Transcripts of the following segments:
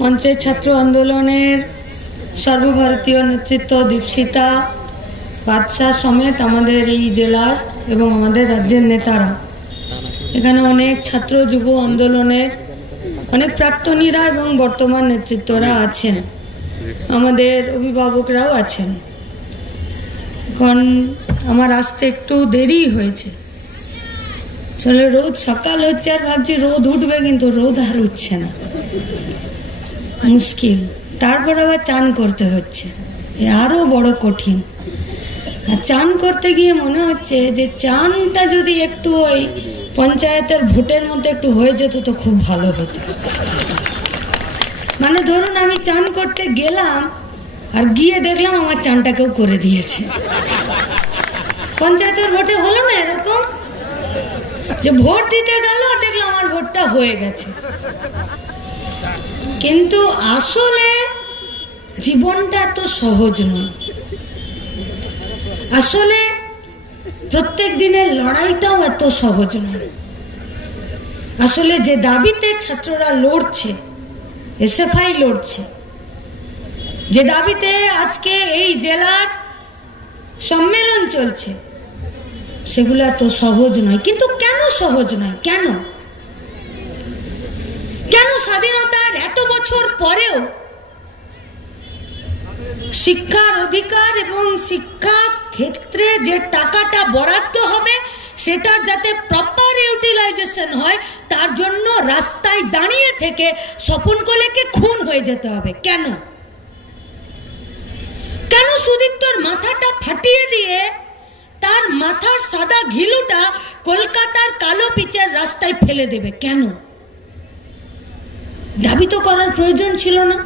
মঞ্চের ছাত্র আন্দোলনের সর্বভারতীয় নেতৃত্ব দীপশিতা বাদশাহ সমেত আমাদের এই জেলার এবং আমাদের রাজ্যের নেতারা, এখানে অনেক ছাত্র যুব আন্দোলনের অনেক প্রাক্তনীরা এবং বর্তমান নেতৃত্বরা আছেন, আমাদের অভিভাবকরাও আছেন। এখন আমার আসতে একটু দেরি হয়েছে, চলে রোদ সকাল হচ্ছে আর ভাবছি রোদ উঠবে, কিন্তু রোদ আর উঠছে না, মুশকিল। তারপর আবার চান করতে হচ্ছে, আরো বড় কঠিন। আর চান করতে গিয়ে মনে হচ্ছে যে চানটা যদি একটু ওই পঞ্চায়েতের ভোটের মধ্যে একটু হয়ে যেত তো খুব ভালো হতো। মানে ধরুন আমি চান করতে গেলাম আর গিয়ে দেখলাম আমার চানটা কেউ করে দিয়েছে। পঞ্চায়েতের ভোটে হলো না এরকম, যে ভোট দিতে গেল দেখলাম আমার ভোটটা হয়ে গেছে। কিন্তু আসলে জীবনটা এত সহজ নয়, আসলে প্রত্যেক দিনের লড়াইটাও এত সহজ নয়। আসলে যে দাবিতে ছাত্ররা লড়ছে, এসএফআই লড়ছে, যে দাবিতে আজকে এই জেলার সম্মেলন চলছে, সেগুলো এত সহজ নয়। কিন্তু কেন সহজ নয়? কেন কেন স্বাধীনতার এত বছর পরেও শিক্ষার অধিকার এবং শিক্ষা ক্ষেত্রে যে টাকাটা বরাদ্দ হবে সেটার যাতে প্রপার ইউটিলাইজেশন হয়, তার জন্য রাস্তায় দাঁড়িয়ে থেকে স্বপন কোলেকে খুন হয়ে যেতে হবে? কেন কেন সুদীপ্তর মাথাটা ফাটিয়ে দিয়ে তার মাথার সাদা ঘিলুটা কলকাতার কালো পিচের রাস্তায় ফেলে দেবে? কেন? দাবি তো করার প্রয়োজন ছিল না।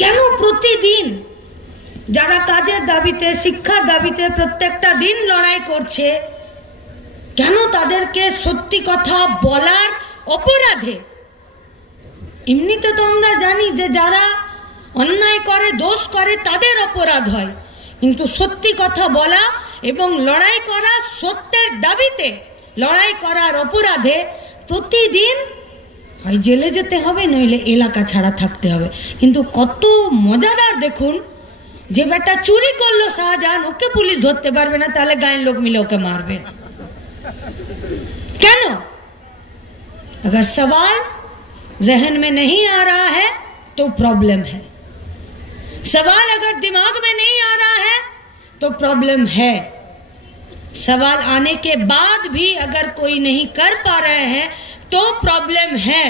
কেন প্রতিদিন যারা কাজের দাবিতে, শিক্ষার দাবিতে প্রত্যেকটা দিন লড়াই করছে, কেন তাদেরকে সত্যি কথা বলার অপরাধে? এমনিতে তো আমরা জানি যে যারা অন্যায় করে, দোষ করে, তাদের অপরাধ হয়, কিন্তু সত্যি কথা বলা এবং লড়াই করা, সত্যের দাবিতে লড়াই করার অপরাধে প্রতিদিন হয় জেলে যেতে হবে, নইলে এলাকা ছাড়া থাকতে হবে। কিন্তু কত মজাদার দেখুন, যে বেটা চুরি করলো শাহজাহান, ওকে পুলিশ ধরতে পারবে না, তাহলে গায়ের লোক মিলে ওকে মারবে। কেন? अगर सवाल जहन में नहीं आ रहा है तो प्रॉब्लम है, सवाल अगर दिमाग में नहीं आ रहा है तो प्रॉब्लम है, सवाल आने के बाद भी अगर कोई नहीं कर पा रहे हैं तो प्रॉब्लम है,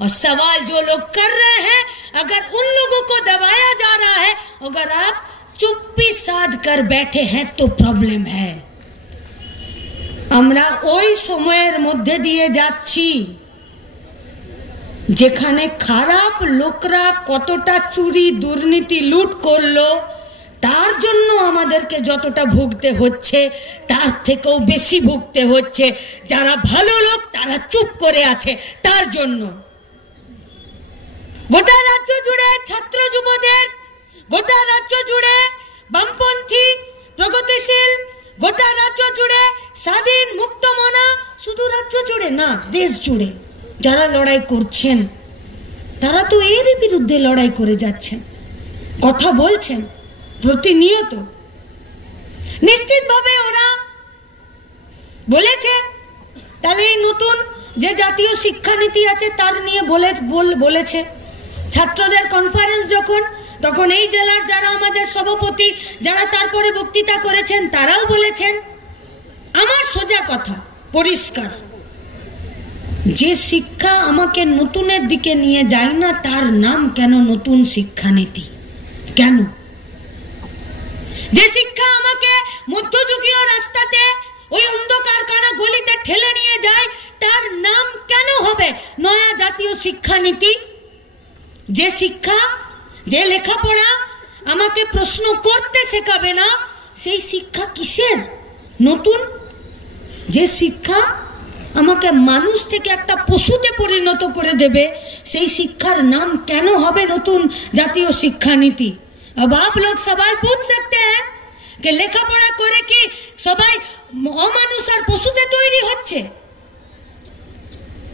और सवाल जो लोग कर रहे हैं अगर उन लोगों को दबाया जा रहा है, अगर आप चुप्पी साध कर बैठे हैं तो प्रॉब्लम है। আমরা ওই সময়ের মধ্যে দিয়ে যাচ্ছি যেখানে খারাপ লোকরা কতটা চুরি, দুর্নীতি, লুট করলো, তার জন্য আমাদেরকে যতটা ভুগতে হচ্ছে তার থেকেও বেশি ভুগতে হচ্ছে যারা ভালো লোক, তারা চুপ করে আছে তার জন্য। গোটা রাজ্য জুড়ে ছাত্র যুবদের, গোটা রাজ্য জুড়ে বামপন্থী, প্রগতিশীল, গোটা রাজ্য জুড়ে স্বাধীন মুক্ত মনা, শুধু রাজ্য জুড়ে না, দেশ জুড়ে যারা লড়াই করছেন, তারা তো এরই বিরুদ্ধে লড়াই করে যাচ্ছেন, কথা বলছেন প্রতিনিয়ত। নিশ্চিতভাবে ওরা বলেছে, তাহলে এই নতুন যে জাতীয় শিক্ষানীতি আছে তার নিয়ে বলেছে। ছাত্রদের কনফারেন্স তখন এই জেলার যারা আমাদের সভাপতি, যারা তারপরে বক্তৃতা করেছেন, তারাও বলেছেন। আমার সোজা কথা পরিষ্কার, যে শিক্ষা আমাকে নতুনের দিকে নিয়ে যায় না তার নাম কেন নতুন শিক্ষানীতি? কেন? যে শিক্ষা আমাকে মধ্যযুগীয় রাস্তাতে ওই অন্ধকার কানা গলিতে ঠেলে নিয়ে যায় তার নাম কেন হবে নয়া জাতীয় শিক্ষানীতি? যে শিক্ষা, যে লেখাপড়া আমাকে প্রশ্ন করতে শেখাবে না, সেই শিক্ষা কিসের নতুন? যে শিক্ষা আমাকে মানুষ থেকে একটা পশুতে পরিণত করে দেবে, সেই শিক্ষার নাম কেন হবে নতুন জাতীয় শিক্ষানীতি? अब आप लोग सवाल पूछ सकते हैं कि লেখাপড়া করে কি সবাই অমানুষ আর পশুতে তৈরি হচ্ছে?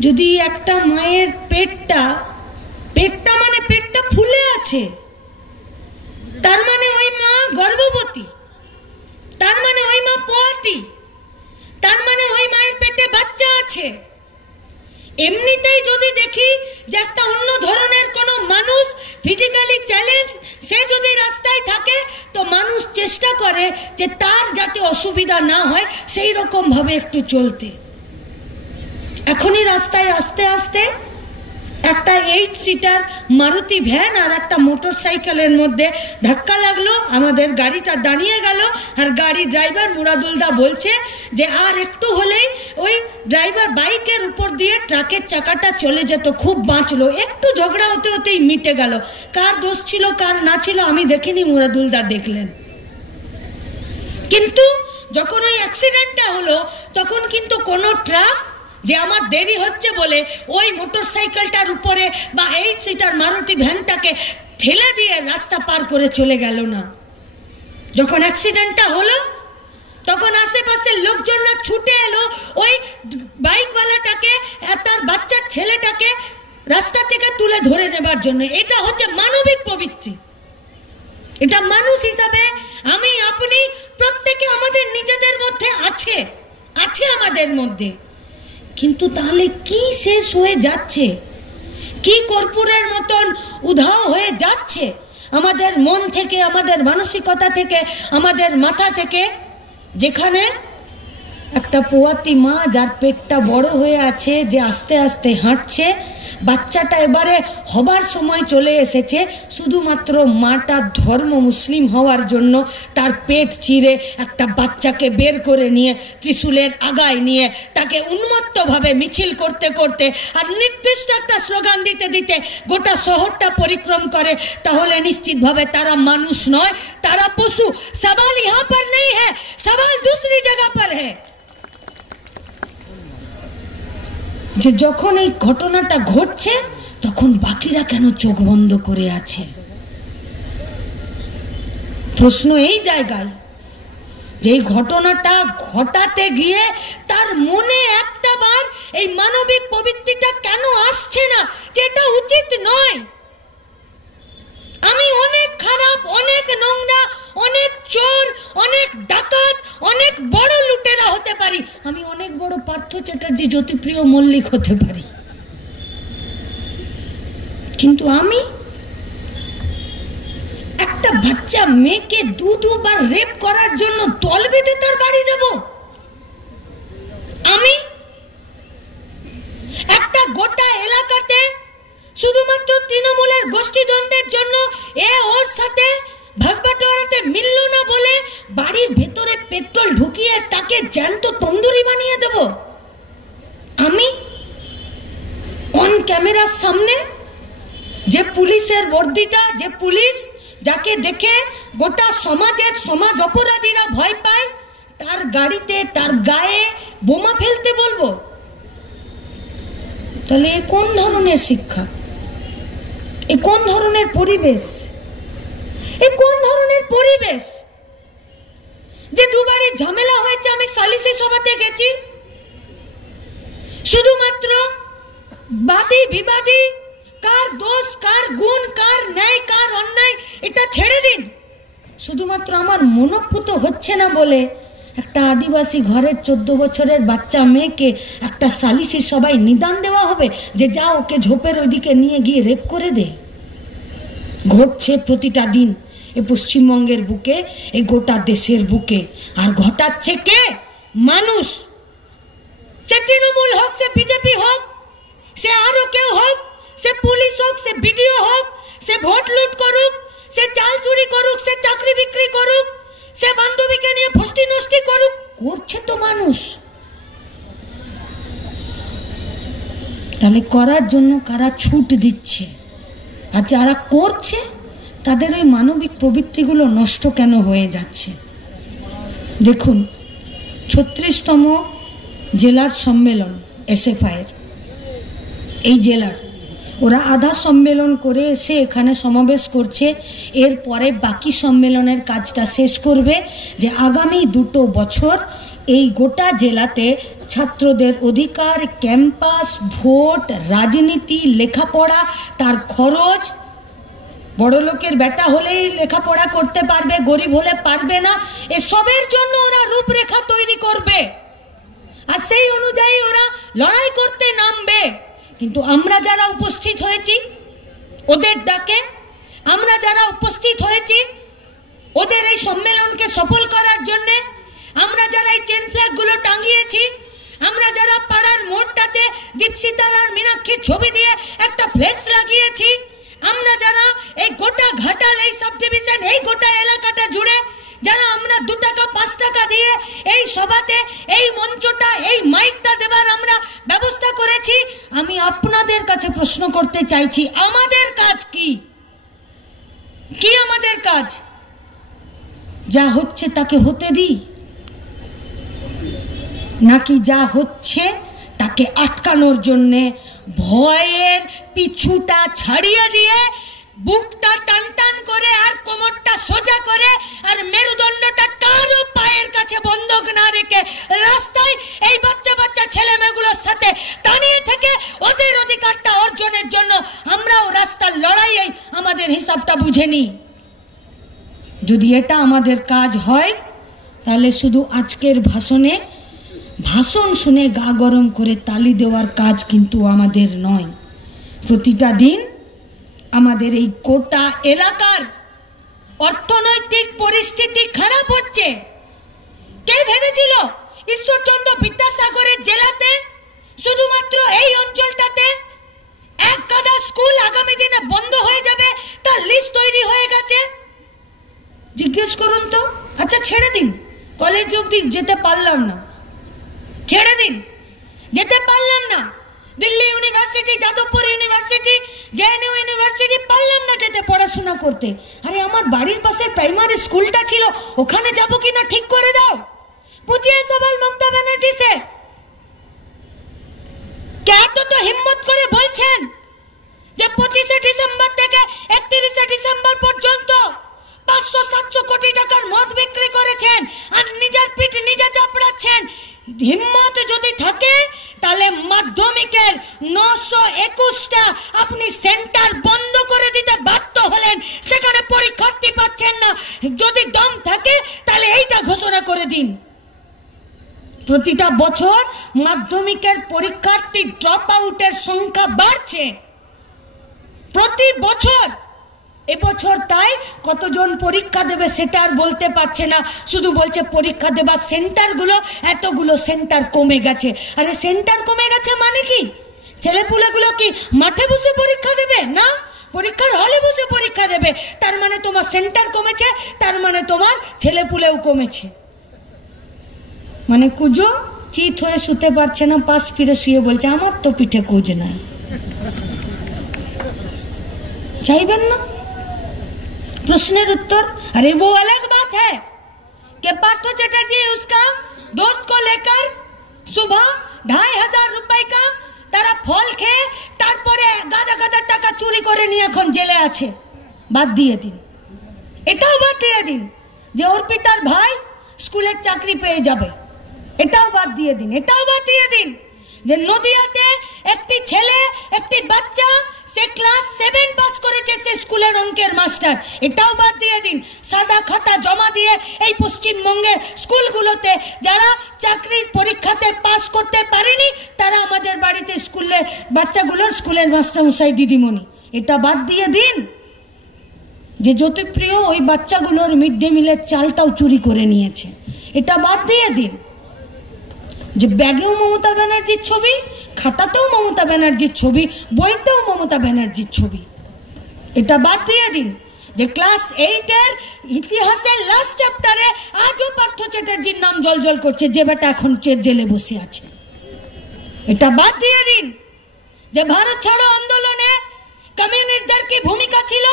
যদি একটা মায়ের পেটটা মানে পেটটা ফুলে আছে, তার মানে ওই মা গর্ভবতী, তার মানে ওই মা পোয়াতি, তার মানে ওই মায়ের পেটে বাচ্চা আছে। এমনিতেই যদি দেখি যে একটা অন্য ধরনের কোন মানুষ ফিজিক্যালি চ্যালেঞ্জ, সে যদি রাস্তায় থাকে, তো মানুষ চেষ্টা করে যে তার যাতে অসুবিধা না হয় সেই রকম ভাবে একটু চলতে। এখনই রাস্তায় আস্তে আস্তে একটা 8 সিটার মারুতি ভ্যান আর একটা মোটর সাইকেলের মধ্যে ধাক্কা লাগলো, আমাদের গাড়িটা দাঁড়িয়ে গেল। আর গাড়ি ড্রাইভার মুরাদুলদা বলছে যে আর একটু হলেই ওই ড্রাইভার বাইকের উপর দিয়ে ট্রাকের চাকাটা চলে যেত, খুব বাঁচলো। একটু ঝগড়া হতে হতেই মিটে গেল। কার দোষ ছিল কার না ছিল আমি দেখিনি, মুরাদুলদা দেখলেন। কিন্তু যখন ওই অ্যাক্সিডেন্টটা হলো, তখন কিন্তু কোনো ট্রাক যে আমার দেরি হচ্ছে বলে ওই মোটর সাইকেলটার উপরে বা 8 সিটার মারুতি ভ্যানটাকে ঠেলে দিয়ে রাস্তা পার করে চলে গেল না। যখন অ্যাক্সিডেন্টটা হলো, তখন আশেপাশের লোকজনরা ছুটে এলো ওই বাইকওয়ালাটাকে, তার বাচ্চার ছেলেটাকে রাস্তা থেকে তুলে ধরে নেবার জন্য। এটা হচ্ছে মানবিক প্রবৃত্তি। এটা মানুষ হিসাবে আমি আপনি প্রত্যেকে আমাদের নিজেদের মধ্যে আছে আমাদের মধ্যে। কিন্তু তাহলে কি শেষ হয়ে যাচ্ছে, কি কর্পূরের মতন উধাও হয়ে যাচ্ছে আমাদের মন থেকে, আমাদের মানসিকতা থেকে, আমাদের মাথা থেকে, যেখানে একটা পোয়াতি মা যার পেটটা বড় হয়ে আছে, যে আস্তে আস্তে হাঁটছে, বাচ্চাটা এবারে হবার সময় চলে এসেছে, শুধুমাত্র মাটা ধর্ম মুসলিম হওয়ার জন্য তার পেট চিরে একটা বাচ্চাকে বের করে নিয়ে ত্রিশূলের আগায় নিয়ে তাকে উন্মত্ত ভাবে মিছিল করতে করতে আর নির্দিষ্ট একটা স্লোগান দিতে দিতে গোটা শহরটা পরিক্রম করে, তাহলে নিশ্চিতভাবে তারা মানুষ নয়, তারা পশু। সওয়াল ইহাं पर नहीं है, सवाल दूसरी जगह पर है। যে যখন এই ঘটনাটা ঘটছে, তখন বাকিরা কেন চোখ বন্ধ করে আছে? প্রশ্ন এই জায়গায় যে এই ঘটনাটা ঘটাতে গিয়ে তার মনে একটা বার এই মানবিক প্রবৃত্তিটা কেন আসছে না যে এটা উচিত নয়? আমি অনেক খারাপ, অনেক নোংরা, অনেক চোর, অনেক ডাকাত, অনেক বড় লুটেরা হতে পারি, আমি অনেক বড় পার্থ চ্যাটার্জি, জ্যোতিপ্রিয় মল্লিক হতে পারি, কিন্তু আমি একটা বাচ্চা মেয়েকে দুবার রেপ করার জন্য দল বেঁধে তার বাড়ি যাব? আমি একটা গোটা এলাকাতে শুধুমাত্র তৃণমূলের গোষ্ঠীদ্বন্দ্বের জন্য ওর সাথে ভাগবাটোয়ারাতে মিলল না বলে বাড়ির ভেতরে পেট্রোল ঢুকিয়ে তাকে জ্যান্ত তন্দুরি বানিয়ে দেব? আমি অন ক্যামেরার সামনে যে পুলিশের বর্দিটা, যে পুলিশ যাকে দেখে গোটা সমাজ অপরাধীরা ভয় পায়, তার গাড়িতে, তার গায়ে বোমা ফেলতে বলবো? তাহলে এ কোন ধরনের শিক্ষা? এ কোন ধরনের পরিবেশ? এ কোন ধরনের পরিবেশ যে দুবারই ঝামেলা হয়েছে? আমি সালিসি সভাতে গেছি, শুধুমাত্র বাদী বিবাদী, কার দোষ, কার গুণ, কার ন্যায়, কার অন্যায়, এটা ছেড়ে দিন। শুধুমাত্র আমার মনোপুত হচ্ছে না বলে একটা আদিবাসী ঘরের 14 বছরের বাচ্চা মেয়েকে একটা সালিসি সভায় নিদান দেওয়া হবে যে যা ওকে ঝোপের ওইদিকে নিয়ে গিয়ে রেপ করে দে? ঘটছে প্রতিটা দিন এই পশ্চিমবঙ্গের বুকে, এই গোটা দেশের বুকে। আর ঘটাচ্ছে কে? মানুষ। সে তৃণমূল হোক, সে বিজেপি হোক, সে আরো কেউ হোক, সে পুলিশ হোক, সে বিডিও হোক, সে ভোট লুট করুক, সে চাল চুরি করুক, সে চাকরি বিক্রি করুক, সে বান্ধবীকে নিয়ে ফষ্টি নষ্টি করুক, করছে তো মানুষ। তাহলে করার জন্য কারা ছুট দিচ্ছে? আর যারা করছে তাদের ওই মানবিক প্রবৃত্তিগুলো নষ্ট কেন হয়ে যাচ্ছে? দেখুন, 36তম জেলার সম্মেলন এসএফআই এর, এই জেলার ওরা আধা সম্মেলন করে এসে এখানে সমাবেশ করছে। এরপরে বাকি সম্মেলনের কাজটা শেষ করবে যে আগামী 2 বছর এই গোটা জেলাতে ছাত্রদের অধিকার, ক্যাম্পাস, ভোট, রাজনীতি, লেখাপড়া, তার খরচ। বড় লোকের বেটা হলেই লেখাপড়া করতে পারবে, গরিব হলে পারবে না, এসবের জন্য ওরা রূপরেখা তৈরি করবে আর সেই অনুযায়ী ওরা লড়াই করতে নামবে। কিন্তু আমরা যারা উপস্থিত হয়েছি ওদের ডাকে, আমরা যারা উপস্থিত হয়েছি ওদের এই সম্মেলনকে সফল করার জন্য, আমরা যারা এই 10 ফ্ল্যাগ গুলো টাঙিয়েছি, আমরা যারা পাড়ার মোড়টাতে দীপশিতার আর মীনাক্ষীর ছবি দিয়ে একটা ফ্লেক্স লাগিয়েছি, আমরা যারা এই গোটা ঘাটাল, এই সাব ডিভিশন, এই গোটা এলাকাটা জুড়ে যারা আমরা 2 টাকা 5 টাকা দিয়ে এই সভাতে, এই মঞ্চটা, এই মাইকটা দেবার আমরা ব্যবস্থা করেছি, আমি আপনাদের কাছে প্রশ্ন করতে চাইছি, আমাদের কাজ কি? কি আমাদের কাজ? যা হচ্ছে তাকে হতে দিই, নাকি যা হচ্ছে তাকে আটকানোর জন্য ভয়ের পিছুটা ছাড়িয়ে দিয়ে বুকটা টান টান করে আর কোমরটা সোজা করে আর মেরুদণ্ডটা কারো পায়ের কাছে বন্ধক না রেখে রাস্তায় এই বাচ্চা বাচ্চা ছেলে মেয়েগুলোর সাথে দাঁড়িয়ে থেকে ওদের অধিকারটা অর্জনের জন্য আমরাও রাস্তার লড়াইয়ে আমাদের হিসাবটা বুঝে নিই? যদি এটা আমাদের কাজ হয় তাহলে শুধু আজকের ভাষণ শুনে গা গরম করে তালি দেওয়ার কাজ কিন্তু আমাদের নয়। প্রতিটা দিন আমাদের এই গোটা এলাকার অর্থনৈতিক পরিস্থিতি খারাপ হচ্ছে। কে ভেবেছিল ঈশ্বরচন্দ্র বিদ্যাসাগরের জেলাতে, শুধুমাত্র এই অঞ্চলটাতে 1 গাদা স্কুল আগামী দিনে বন্ধ হয়ে যাবে, তার লিস্ট তৈরি হয়ে গেছে? জিজ্ঞেস করুন তো। আচ্ছা ছেড়ে দিন, কলেজ অবধি যেতে পারলাম না, ছেড়ে দিন, যেতে পারলাম না, Delhi university, Jadavpur university, JNU university পারলাম না যেতে পড়াশোনা করতে। আরে আমার বাড়ির পাশে প্রাইমারি স্কুলটা ছিল, ওখানে যাব কিনা ঠিক করে দাও। पूछिए सवाल ममता बनर्जी से, क्या तो हिम्मत করে বলছেন যে 25শে ডিসেম্বর থেকে 31শে ডিসেম্বর পর্যন্ত 500-700 কোটি টাকার মদ বিক্রি করেছেন আর নিজের পিঠ নিজে চাপড়াচ্ছেন। হিম্মত যদি থাকে তাহলে মাধ্যমিকের 921টা আপনি সেন্টার বন্ধ করে দিতে বাধ্য হলেন, সেখানে পরীক্ষার্থী পাচ্ছেন না। যদি দম থাকে তাহলে এইটা ঘোষণা করে দিন। প্রতিটা বছর মাধ্যমিকের পরীক্ষার্থী ড্রপ আউটের সংখ্যা বাড়ছে, প্রতি বছর। এবছর তাই কতজন পরীক্ষা দেবে সেটা আর বলতে পারছে না, শুধু বলছে পরীক্ষা দেবার সেন্টারগুলো, এতগুলো সেন্টার কমে গেছে। আরে সেন্টার কমে গেছে মানে কি? ছেলেপুলেগুলো কি মাঠে বসে পরীক্ষা দেবে? না, পরীক্ষার হলে বসে পরীক্ষা দেবে। তার মানে তোমার সেন্টার কমেছে, তার মানে তোমার ছেলেপুলেও কমেছে। মানে কুজো চিত হয়ে শুতে পারছে না, পাশ ফিরে শুয়ে বলছে আমার তো পিঠে কুজ না। চাইবেন না प्रश्न उत्तर? अरे वो अलग बात है कि पार्थ चटर्जी उसका दोस्त को लेकर सुबह 2500 रुपए का तारा फल खेয়ে তারপরে গাদা গাদা টাকা চুরি করে নিয়ে এখন জেলে আছে। বাদ দিয়ে দিন, এটাও বাদ দিয়ে দিন যে ওর পিতার ভাই স্কুলের চাকরি পেয়ে যাবে, এটাও বাদ দিয়ে দিন। এটাও বাদ দিয়ে দিন যে নদিয়াতে একটি ছেলে, একটি বাচ্চা, সে ক্লাস 7 পাস করেছে, সে স্কুলের অঙ্কের মাস্টার, এটাও বাদ দিয়ে দিন। সাদা খাতা জমা দিয়ে এই পশ্চিমবঙ্গের স্কুলগুলোতে যারা চাকরির পরীক্ষাতে পাস করতে পারেনি তারা আমাদের বাড়িতে স্কুলের বাচ্চাগুলোর স্কুলের মাস্টারমশাই দিদিমণি, এটা বাদ দিয়ে দিন। যে জ্যোতিপ্রিয় ওই বাচ্চাগুলোর মিড ডে মিলের চালটাও চুরি করে নিয়েছে, এটা বাদ দিয়ে দিন। যে ব্যাগেও মমতা ব্যানার্জির ছবি, খাতাতেও মমতা ব্যানার্জির ছবি, বইতেও মমতা ব্যানার্জির ছবি, এটা বাদ দিয়ে দিন। যে ক্লাস 8 এর ইতিহাসের লাস্ট চ্যাপ্টারে আজও পার্থ চ্যাটার্জির নাম জলজল করছে, যে বেটা এখন জেলে বসে আছে, এটা বাদ দিয়ে দিন। যে ভারত ছাড়ো আন্দোলনে কমিউনিস্টদের কি ভূমিকা ছিল,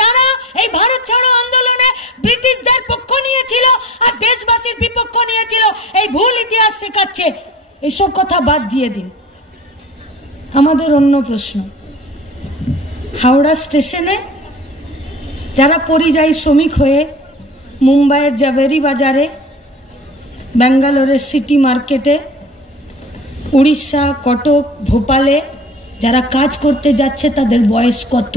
তারা এই ভারত ছাড়ো আন্দোলনে ব্রিটিশদের পক্ষ নিয়েছিল আর দেশবাসীর বিপক্ষ নিয়েছিল, এই ভুল ইতিহাস শেখাচ্ছে, এইসব কথা বাদ দিয়ে দিন। আমাদের অন্য প্রশ্ন, হাওড়া স্টেশনে যারা পরিযায়ী শ্রমিক হয়ে মুম্বাইয়ের জাভেরি বাজারে, ব্যাঙ্গালোরের সিটি মার্কেটে উড়িষ্যা, কটক, ভোপালে যারা কাজ করতে যাচ্ছে তাদের বয়স কত?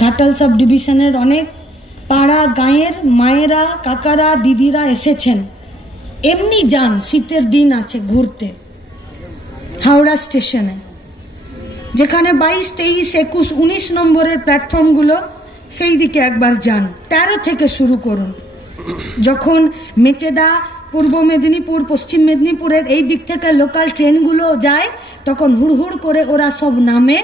ঘাটাল সাব ডিভিশনের অনেক পাড়া গাঁয়ের মায়েরা, কাকারা, দিদিরা এসেছেন। এমনি যান, শীতের দিন আছে, ঘুরতে হাওড়া স্টেশনে, যেখানে 22, 23, 21, 19 নম্বরের প্ল্যাটফর্মগুলো, সেই দিকে একবার যান। 13 থেকে শুরু করুন। যখন মেচেদা, পূর্ব মেদিনীপুর, পশ্চিম মেদিনীপুরের এই দিক থেকে লোকাল ট্রেনগুলো যায়, তখন হুড়হুড় করে ওরা সব নামে,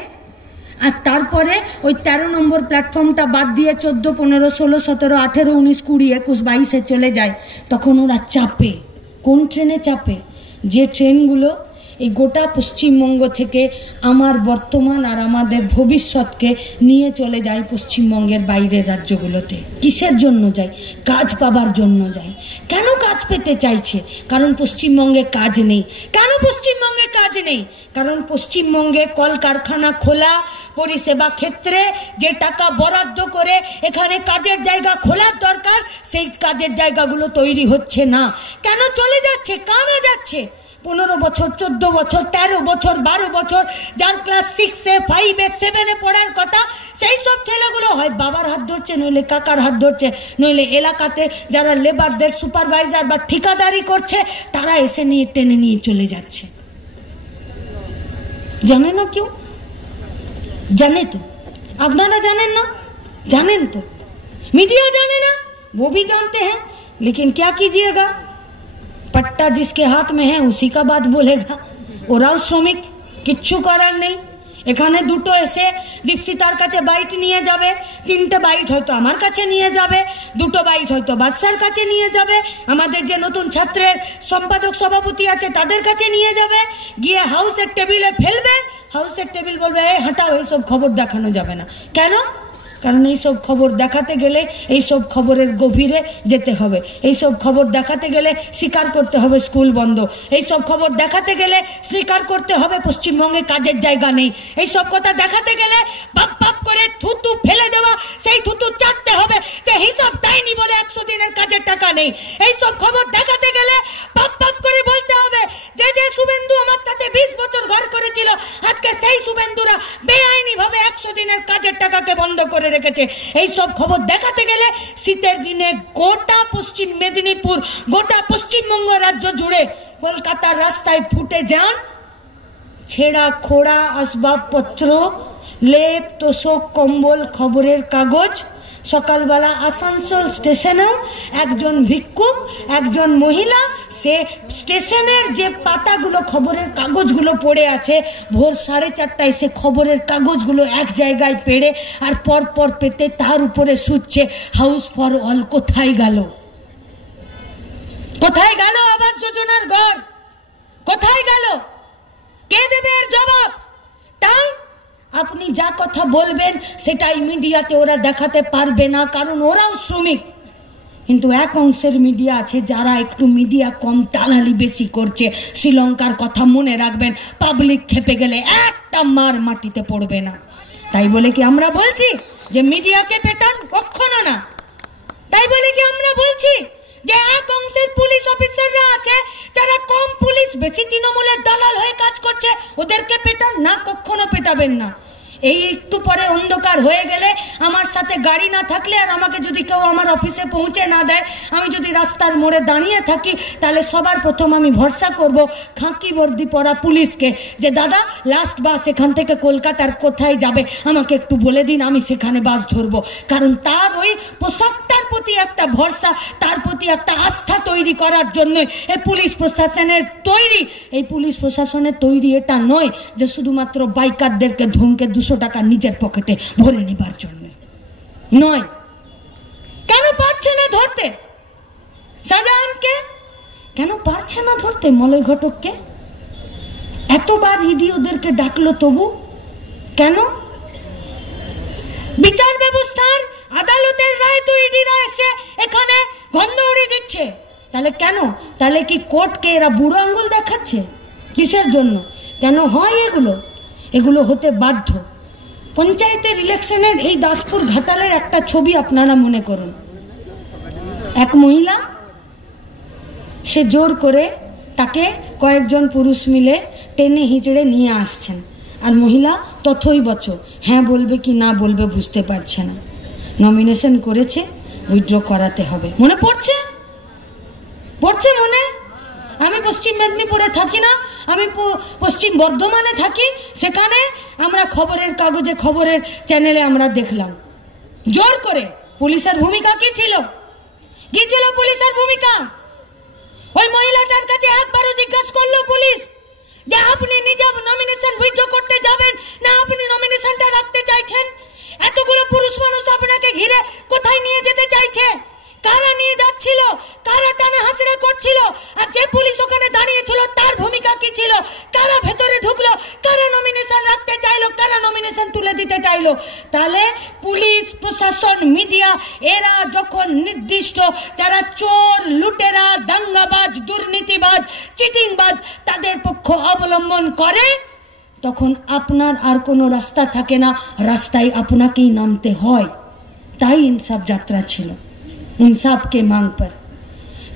আর তারপরে ওই 13 নম্বর প্ল্যাটফর্মটা বাদ দিয়ে 14, 15, 16, 17, 18, 19, 20, 21, 22 চলে যায়। তখন ওরা চাপে। কোন ট্রেনে চাপে? যে ট্রেনগুলো এই গোটা পশ্চিমবঙ্গ থেকে আমার বর্তমান আর আমাদের ভবিষ্যৎকে নিয়ে চলে যায় পশ্চিমবঙ্গের বাইরের রাজ্যগুলোতে। কিসের জন্য যায়? কাজ পাবার জন্য যায়। কেন কাজ পেতে চাইছে? কারণ পশ্চিমবঙ্গে কাজ নেই। কেন পশ্চিমবঙ্গে কাজ নেই? কারণ পশ্চিমবঙ্গে কলকারখানা খোলা, পরিষেবা ক্ষেত্রে যে টাকা বরাদ্দ করে এখানে কাজের জায়গা খোলার দরকার, সেই কাজের জায়গাগুলো তৈরি হচ্ছে না। কেন চলে যাচ্ছে? কারা যাচ্ছে? 15 বছর, 14 বছর, 13 বছর, 12 বছর, যার ক্লাস 6, 5, 7 পড়ার কথা, সেই সব ছেলেগুলো হয় বাবার হাত ধরছে, নইলে কাকার হাত ধরছে, নইলে এলাকাতে যারা লেবারদের সুপারভাইজার বা ঠিকাদারি করছে, তারা এসে নিয়ে টেনে নিয়ে চলে যাচ্ছে। জানে না কেউ? জানে তো। আপনারা জানেন না? জানেন তো। मीडिया जाने ना, वो भी जानते हैं, लेकिन क्या कीजिएगा, पट्टा जिसके हाथ में है उसी का बात बोलेगा। ওরাও শ্রমিক, কিচ্ছু করার নেই। এখানে দুটো এসে দীপশিতার কাছে বাইট নিয়ে যাবে, 3টে বাইট হয়তো আমার কাছে নিয়ে যাবে, 2টো বাইট হয়তো বাদশার কাছে নিয়ে যাবে, আমাদের যে নতুন ছাত্রের সম্পাদক সভাপতি আছে তাদের কাছে নিয়ে যাবে, গিয়ে হাউসের টেবিলে ফেলবে। হাউসের টেবিল বলবে এই হাঁটাও, এইসব খবর দেখানো যাবে না। কেন? কারণ এইসব খবর দেখাতে গেলে এইসব খবরের গভীরে যেতে হবে। এইসব খবর দেখাতে গেলে স্বীকার করতে হবে স্কুল বন্ধ। এইসব খবর দেখাতে গেলে স্বীকার করতে হবে পশ্চিমবঙ্গে কাজের জায়গা নেই। এইসব কথা দেখাতে গেলে বাপ বাপ করে থুতু ফেলে দেওয়া, সেই থুতু চাটতে হবে যে হিসাব দেয়নি বলে 100 দিনের কাজের টাকা নেই। এইসব খবর দেখাতে গেলে বাপ বাপ করে বলতে হবে যে যে শুভেন্দু আমার সাথে 20 বছর ঘর করেছিল, আজকে সেই শুভেন্দুরা বেআইনি ভাবে 100 দিনের কাজের টাকাকে বন্ধ করে রেখেছে। এই সব খবর দেখাতে গেলে শীতের দিনে গোটা পশ্চিম মেদিনীপুর, গোটা পশ্চিমবঙ্গ রাজ্য জুড়ে কলকাতার রাস্তায় ফুটে যান ছেঁড়া খোড়া আসবাবপত্র, লেপ, তোষক, কম্বল, খবরের কাগজ। সকালবেলা আসানসোল স্টেশনেও একজন ভিক্ষুক, একজন মহিলা, সে স্টেশনের যে পাতাগুলো, খবরের কাগজগুলো পড়ে আছে, ভোর 4:30টায় সে খবরের কাগজগুলো এক জায়গায় পেড়ে আর পর পর পেতে তার উপরে শুচ্ছে হাউস ফর অল। কোথায় গেল? কোথায় গেল আবাস যোজনার ঘর? কোথায় গেল? কে দেবে এর জবাব? তাই আপনি যা কথা বলবেন সেটাই মিডিয়াতে ওরা দেখাতে পারবে না, কারণ ওরাও শ্রমিক। কিন্তু এক অংশের মিডিয়া আছে যারা একটু মিডিয়া কম, দালালি বেশি করছে। শ্রীলঙ্কার কথা মনে রাখবেন, পাবলিক খেপে গেলে একটা মার মাটিতে পড়বে না। তাই বলে কি আমরা বলছি যে মিডিয়াকে পেটান? কখনো না। তাই বলে কি আমরা বলছি যে এক অংশের পুলিশ অফিসাররা আছে যারা কম পুলিশ, বেশি তৃণমূলের দালাল হয়ে কাজ করছে, ওদেরকে পেটান? না, কখনো পেটাবেন না। এই একটু পরে অন্ধকার হয়ে গেলে, আমার সাথে গাড়ি না থাকলে আর আমাকে যদি কেউ আমার অফিসে পৌঁছে না দেয়, আমি যদি রাস্তার মোড়ে দাঁড়িয়ে থাকি, তাহলে সবার প্রথম আমি ভরসা করব খাকি বর্দি পরা পুলিশকে, যে দাদা লাস্ট বাস এখান থেকে কলকাতার কোথায় যাবে আমাকে একটু বলে দিন, আমি সেখানে বাস ধরবো। কারণ তার ওই পোশাকটার প্রতি একটা ভরসা, তার প্রতি একটা আস্থা তৈরি করার জন্য এই পুলিশ প্রশাসনের তৈরি। এই পুলিশ প্রশাসনের তৈরি এটা নয় যে শুধুমাত্র বাইকারদেরকে ধমকে 200 টাকা নিজের পকেটে ভরে নেবার জন্য নয়। কেন পারছে না ধরতে শাহজাহানকে? কেন পারছে না ধরতে মলয় ঘটককে? এতবার ইডি ওদেরকে ডাকলো, তবু কেন? বিচার ব্যবস্থার আদালতের রায় তো ইডিরা এসে এখানে গন্ধ উড়িয়ে দিচ্ছে। তাহলে কেন? তাহলে কি কোর্টকে এরা বুড়ো আঙ্গুল দেখাচ্ছে? কিসের জন্য? কেন হয় এগুলো? এগুলো হতে বাধ্য। পঞ্চায়েতের ইলেকশনের এই দাসপুর ঘাটালের একটা ছবি আপনারা মনে করুন। এক মহিলা, সে জোর করে তাকে কয়েকজন পুরুষ মিলে টেনে হিচড়ে নিয়ে আসছেন, আর মহিলা তথই বচ, হ্যাঁ বলবে কি না বলবে বুঝতে পারছে না। নমিনেশন করেছে, উইথড্র করাতে হবে। মনে পড়ছে? পড়ছে মনে? আমি পশ্চিম মেদিনীপুরে থাকি না, আমি পশ্চিম বর্ধমানে থাকি। সেখানে আমরা খবরের কাগজে, খবরের চ্যানেলে আমরা দেখলাম জোর করে পুলিশের ভূমিকা কি ছিল? কি ছিল পুলিশের ভূমিকা? ওই মহিলাটার কাছে একবারও জিজ্ঞাসা করলো পুলিশ যে আপনি নিজে নমিনেশন উইথড্র করতে যাবেন না আপনি নমিনেশনটা রাখতে চাইছেন? এতগুলো পুরুষ মানুষ আপনাকে ঘিরে কোথায় নিয়ে যেতে চাইছে? কারা নিয়ে যাচ্ছিল? কারা টানা হাঁচড়া করছিল? আর যে পুলিশ ওখানে দাঁড়িয়েছিল তার ভূমিকা কি ছিল? কারা ভেতরে ঢুকলো? কারা নমিনেশন রাখতে চাইলো? কারা নমিনেশন তুলে দিতে চাইলো? তাহলে পুলিশ প্রশাসন, মিডিয়া, এরা যখন নির্দিষ্ট যারা চোর, লুটেরা, দাঙ্গাবাজ, দুর্নীতিবাজ, চিটিংবাজ তাদের পক্ষ অবলম্বন করে, তখন আপনার আর কোনো রাস্তা থাকে না, রাস্তায় আপনাকেই নামতে হয়। তাই ইনসাফ যাত্রা ছিল। इंसाफ के मांग पर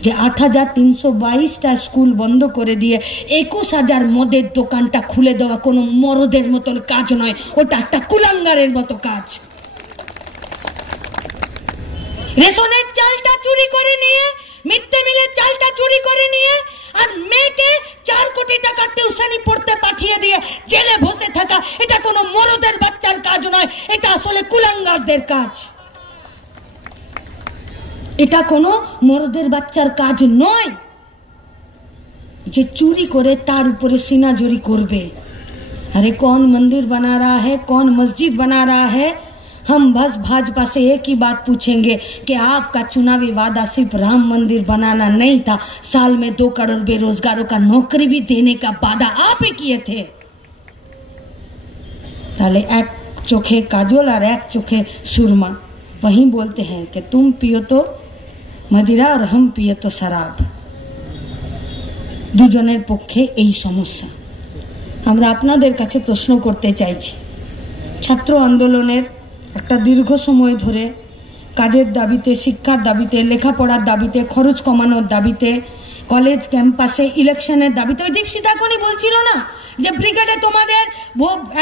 যে ৮৩২২টা স্কুল বন্ধ করে দিয়ে ২১,০০০ মদের দোকানটা খুলে দেওয়া কোনো মরদের মতন কাজ নয়, ওটা একটা কুলাঙ্গারের মতো কাজ। রেশনের চালটা চুরি করে নিয়ে, মিড ডে মিলের চালটা চুরি করে নিয়ে, আর মেয়েকে ৪ কোটি টাকা টিউশনি পড়তে পাঠিয়ে দিয়ে জেলে বসে থাকা, এটা কোনো মরদের বাচ্চার কাজ নয়, এটা আসলে কুলাঙ্গারদের কাজ। এটা কোনো মরদের বাচ্চার কাজ নয় যে চুরি করে তার উপরে सीनाजोरी করবে। अरे कौन मंदिर बना रहा है, कौन मस्जिद बना रहा है? हम बस भाजपा से एक ही बात पूछेंगे कि आपका चुनावी वादा सिर्फ राम मंदिर बनाना नहीं था, साल में 2 करोड़ बेरोजगारों का नौकरी भी देने का वादा आप ही किए थे। ताले एक चोखे काजोल और एक चोखे सुरमा, वहीं बोलते हैं कि तुम पियो तो मदिरा और हम पिए तो शराब। দুজনের পক্ষে এই সমস্যা। আমরা আপনাদের কাছে প্রশ্ন করতে চাইছি, ছাত্র আন্দোলনের একটা দীর্ঘ সময় ধরে কাজের দাবিতে, শিক্ষার দাবিতে, লেখাপড়ার দাবিতে, খরচ কমানোর দাবিতে, কলেজ ক্যাম্পাসে ইলেকশনের দাবিতে, ওই দীপশিতা কোনি বলছিল না যে ব্রিগেডে তোমাদের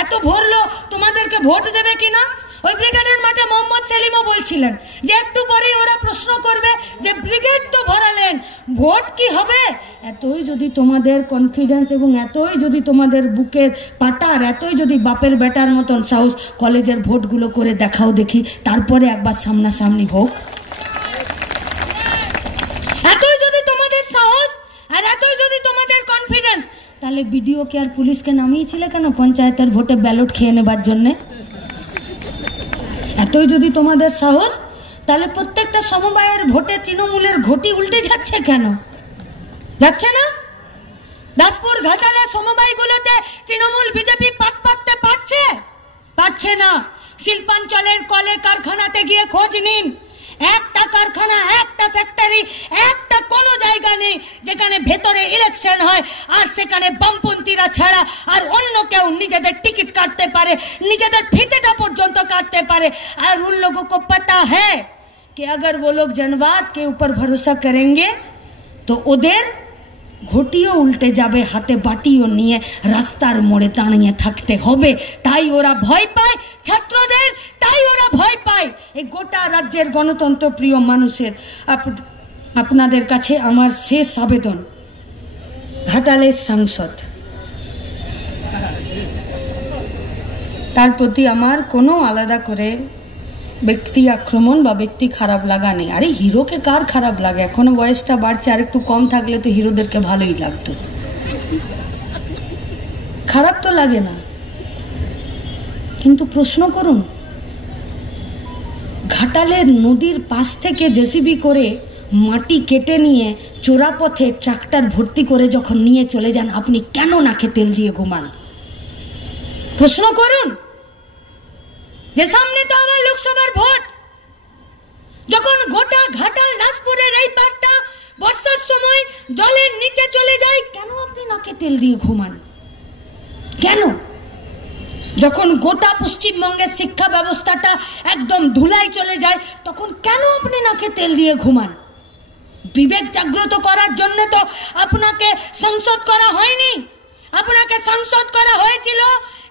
এত ভরলো, তোমাদেরকে ভোট দেবে কিনা? ওই ব্রিগেডের মাঠে মোহাম্মদ সেলিমও বলছিলেন যে একটু পরেই ওরা প্রশ্ন করবে যে ব্রিগেড তো ভরালেন, ভোট কি হবে? এতই যদি তোমাদের কনফিডেন্স এবং এতই যদি তোমাদের বুকের পাটা আর এতই যদি বাপের বেটার মতন সাহস, কলেজের ভোটগুলো করে দেখাও দেখি, তারপরে একবার সামনাসামনি হোক। এতই যদি তোমাদের সাহস আর এতই যদি তোমাদের কনফিডেন্স, তাহলে বিডিওকে আর পুলিশকে নামিয়েছিলে কেন পঞ্চায়েতের ভোটে ব্যালট খেয়ে নেবার জন্যে? এতই যদি তোমাদের সাহস, তাহলে প্রত্যেকটা সমবায়ের ভোটে তৃণমূলের ঘটি উল্টে যাচ্ছে কেন? যাচ্ছে না? দাসপুর ঘাটালে সমবায়গুলোতে তৃণমূল বিজেপি পাট পাততে পারছে না। শিল্পাঞ্চলের কলে কারখানাতে গিয়ে খোঁজ নিন, একটা কারখানা, একটা ফ্যাক্টরি, একটা কোনো জায়গা নেই যেখানে ভেতরে ইলেকশন হয় আর সেখানে বামপন্থীরা ছাড়া আর অন্য কেউ নিজেদের টিকিট কাটতে পারে, নিজেদের ফিতেটা পর্যন্ত কাটতে পারে। আর उन लोगों को पता है कि अगर वो लोग जनवाद के ऊपर भरोसा करेंगे तो ওদের ঘটিও উল্টে যাবে, হাতে বাটিও নিয়ে রাস্তার মোড়ে দাঁড়িয়ে থাকতে হবে। তাই ওরা ভয় পায় ছাত্রদের, তাই ওরা ভয় পায় এই গোটা রাজ্যের গণতন্ত্র প্রিয় মানুষের। আপনাদের কাছে আমার শেষ আবেদন, ঘাটালের সাংসদ, তার প্রতি আমার কোনো আলাদা করে ব্যক্তি আক্রমণ বা ব্যক্তি খারাপ লাগা নেই। আরে হিরোকে কার খারাপ লাগে? এখনো বয়সটা বাড়ছে, আর একটু কম থাকলে তো হিরোদেরকে ভালোই লাগতো, খারাপ তো লাগে না। কিন্তু প্রশ্ন করুন, ঘাটালের নদীর পাশ থেকে জেসিবি করে মাটি কেটে নিয়ে চোরাপথে ট্রাক্টর ভর্তি করে যখন নিয়ে চলে যান, আপনি কেন নাকে তেল দিয়ে ঘুমান? প্রশ্ন করুন। যে সামনে তো আমার লোকসভার ভোট, যখন গোটা ঘাটাল দাসপুরের এই পাটটা বর্ষার সময় জলের নিচে চলে যায়, কেন আপনি নাকে তেল দিয়ে ঘুমান? কেন? যখন গোটা পশ্চিমবঙ্গের শিক্ষা ব্যবস্থাটা একদম ধুলাই চলে যায়, তখন কেন আপনি নাকে তেল দিয়ে ঘুমান? বিবেক জাগ্রত করার জন্য তো আপনাকে সংসদ করা হয়নি। আপনাকে সংসদ করা হয়েছিল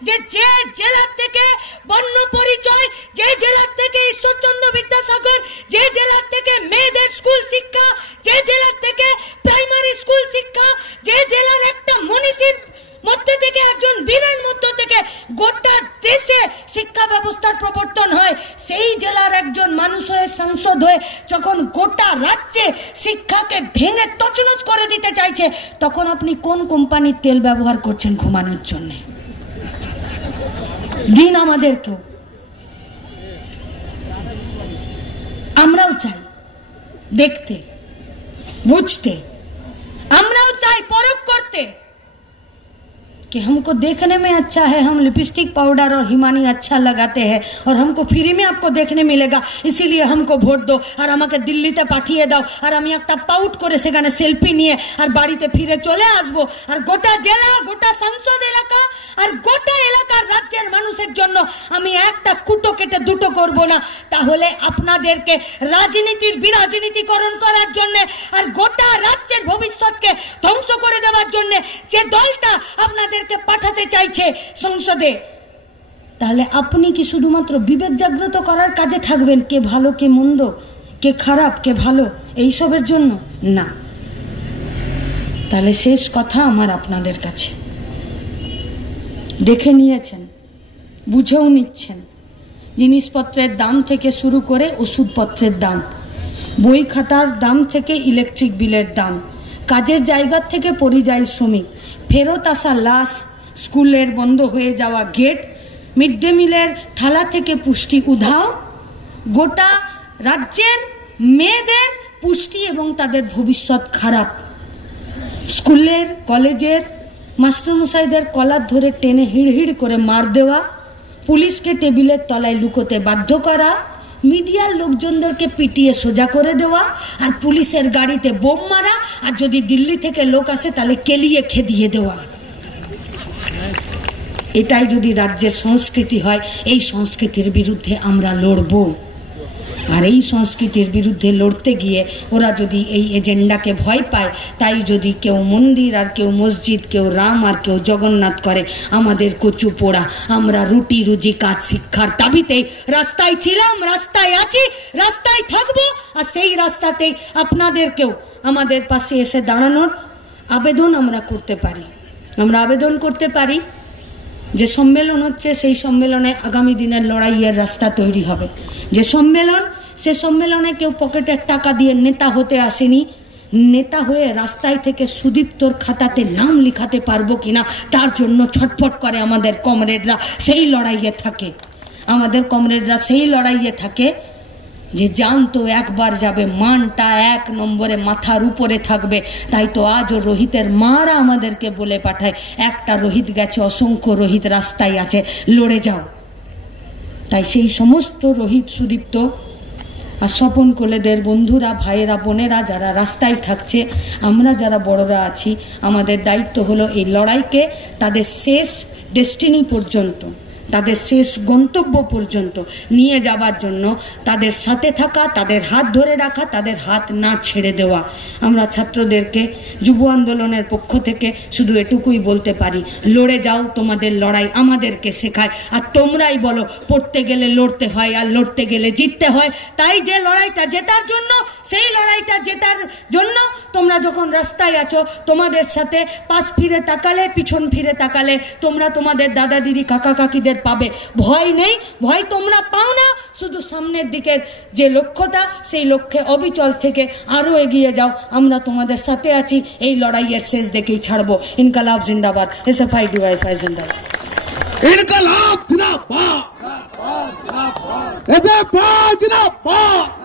যে যে জেলা থেকে বর্ণ পরিচয়, যে জেলা থেকে ঈশ্বরচন্দ্র বিদ্যাসাগর, যে জেলা থেকে মেয়েদের স্কুল শিক্ষা, যে জেলা থেকে প্রাইমারি স্কুল শিক্ষা, যে জেলার একটা মনীষীর মধ্যে থেকে একজন বীরের মধ্য থেকে গোটা দেশে শিক্ষা ব্যবস্থার প্রবর্তন হয়, সেই জেলার একজন মানুষ হয়ে সাংসদ হয়ে যখন গোটা রাজ্যে শিক্ষাকে ভেঙে তছনছ করে দিতে চাইছে, তখন আপনি কোন কোম্পানির তেল ব্যবহার করছেন ঘুমানোর জন্য? দিন আমাদেরকেও। আমরাও চাই দেখতে, বুঝতে, আমরাও চাই পরখ করতে कि हमको देखने में अच्छा है, हम लिपस्टिक पाउडर और हिमानी अच्छा लगाते हैं और हमको फ्री में आपको देखने मिलेगा, इसीलिए हमको ভোট दो और আমাকে দিল্লিতে পাঠিয়ে দাও আর আমি একটা পাউট করে সেখানে সেলফি নিয়ে আর বাড়িতে ফিরে চলে আসবো, আর গোটা জেলা, গোটা সংসদ এলাকা আর গোটা এলাকার রাজ্যের মানুষের জন্য আমি একটা কুটো কেটে দুটো করব না। তাহলে আপনাদেরকে রাজনীতির বিরাজনীতিকরণ করার জন্য আর গোটা রাজ্যের ভবিষ্যৎকে ধ্বংস করে দেওয়ার জন্য যে দলটা আপনাদের পাঠাতে চাইছে সংসদে, তাহলে আপনি কি শুধুমাত্র বিবেক জাগ্রত করার কাজে থাকবেন? কে ভালো কে মন্দ, কে খারাপ কে ভালো, এইসবের জন্য না। তাহলে শেষ কথা আমার আপনাদের কাছে, দেখে নিয়েছেন, বুঝেও নিচ্ছেন, জিনিসপত্রের দাম থেকে শুরু করে ওষুধপত্রের দাম, বই খাতার দাম থেকে ইলেকট্রিক বিলের দাম, কাজের জায়গা থেকে পরিযায়ী শ্রমিক, ফেরত আসা লাশ, স্কুলের বন্ধ হয়ে যাওয়া গেট, মিড ডে মিলের থালা থেকে পুষ্টি উধাও, গোটা রাজ্যের মেয়েদের পুষ্টি এবং তাদের ভবিষ্যৎ খারাপ, স্কুলের কলেজের মাস্টারমশাইদের কলার ধরে টেনে হিড়হিড় করে মার দেওয়া, পুলিশকে টেবিলের তলায় লুকোতে বাধ্য করা, মিডিয়ার লোকজনদেরকে পিটিয়ে সোজা করে দেওয়া, আর পুলিশের গাড়িতে বোম মারা, আর যদি দিল্লি থেকে লোক আসে তাহলে কেলিয়ে খেদিয়ে দেওয়া। এটাই যদি রাজ্যের সংস্কৃতি হয়, এই সংস্কৃতির বিরুদ্ধে আমরা লড়ব। আর এই সংস্কৃতির বিরুদ্ধে লড়তে গিয়ে ওরা যদি এই এজেন্ডাকে ভয় পায়, তাই যদি কেউ মন্দির আর কেউ মসজিদ, কেউ রাম আর কেউ জগন্নাথ করে, আমাদের কচু পোড়া, আমরা রুটি রুজি কাজ শিক্ষার দাবিতেই রাস্তায় ছিলাম, রাস্তায় আছি, রাস্তায় থাকবো, আর সেই রাস্তাতেই আপনাদেরকেও আমাদের পাশে এসে দাঁড়ানোর আবেদন আমরা করতে পারি। আমরা আবেদন করতে পারি যে সম্মেলন হচ্ছে, সেই সম্মেলনে আগামী দিনের লড়াইয়ের রাস্তা তৈরি হবে। যে সম্মেলন, সে সম্মেলনে কেউ পকেটের টাকা দিয়ে নেতা হতে আসেনি, নেতা হয়ে রাস্তায় থেকে সুদীপ্তর খাতাতে নাম লিখাতে পারবো কিনা তার জন্য ছটফট করে আমাদের কমরেডরা, সেই লড়াইয়ে থাকে। আমাদের কমরেডরা সেই লড়াইয়ে থাকে যে জানতো একবার যাবে, মানটা এক নম্বরে মাথার উপরে থাকবে। তাই তো আজও রোহিতের মারা আমাদেরকে বলে পাঠায়, একটা রোহিত গেছে, অসংখ্য রোহিত রাস্তায় আছে, লড়ে যাও। তাই সেই সমস্ত রোহিত, সুদীপ্ত আর স্বপন কোলেদের বন্ধুরা, ভাইয়েরা, বোনেরা যারা রাস্তায় থাকছে, আমরা যারা বড়রা আছি, আমাদের দায়িত্ব হলো এই লড়াইকে তাদের শেষ ডেস্টিনি পর্যন্ত, তাদের শেষ গন্তব্য পর্যন্ত নিয়ে যাবার জন্য তাদের সাথে থাকা, তাদের হাত ধরে রাখা, তাদের হাত না ছেড়ে দেওয়া। আমরা ছাত্রদেরকে যুব আন্দোলনের পক্ষ থেকে শুধু এটুকুই বলতে পারি, লড়ে যাও, তোমাদের লড়াই আমাদেরকে শেখায়। আর তোমরাই বলো, পড়তে গেলে লড়তে হয় আর লড়তে গেলে জিততে হয়। তাই যে লড়াইটা জেতার জন্য, সেই লড়াইটা জেতার জন্য তোমরা যখন রাস্তায় আছো, তোমাদের সাথে পাশ ফিরে তাকালে, পিছন ফিরে তাকালে তোমরা তোমাদের দাদা দিদি কাকা কাকিদের পাবে। ভয় নেই, ভয় তোমরা পাও না, শুধু সামনের দিকের যে লক্ষ্যটা, সেই লক্ষ্যে অবিচল থেকে আরো এগিয়ে যাও। আমরা তোমাদের সাথে আছি, এই লড়াইয়ের শেষ দেখেই ছাড়বো। ইনকালাব জিন্দাবাদ, এসএফআই ডিওয়াইএফআই জিন্দাবাদ। ইনকালাব জিন্দাবাদ, এসএফআই জিন্দাবাদ।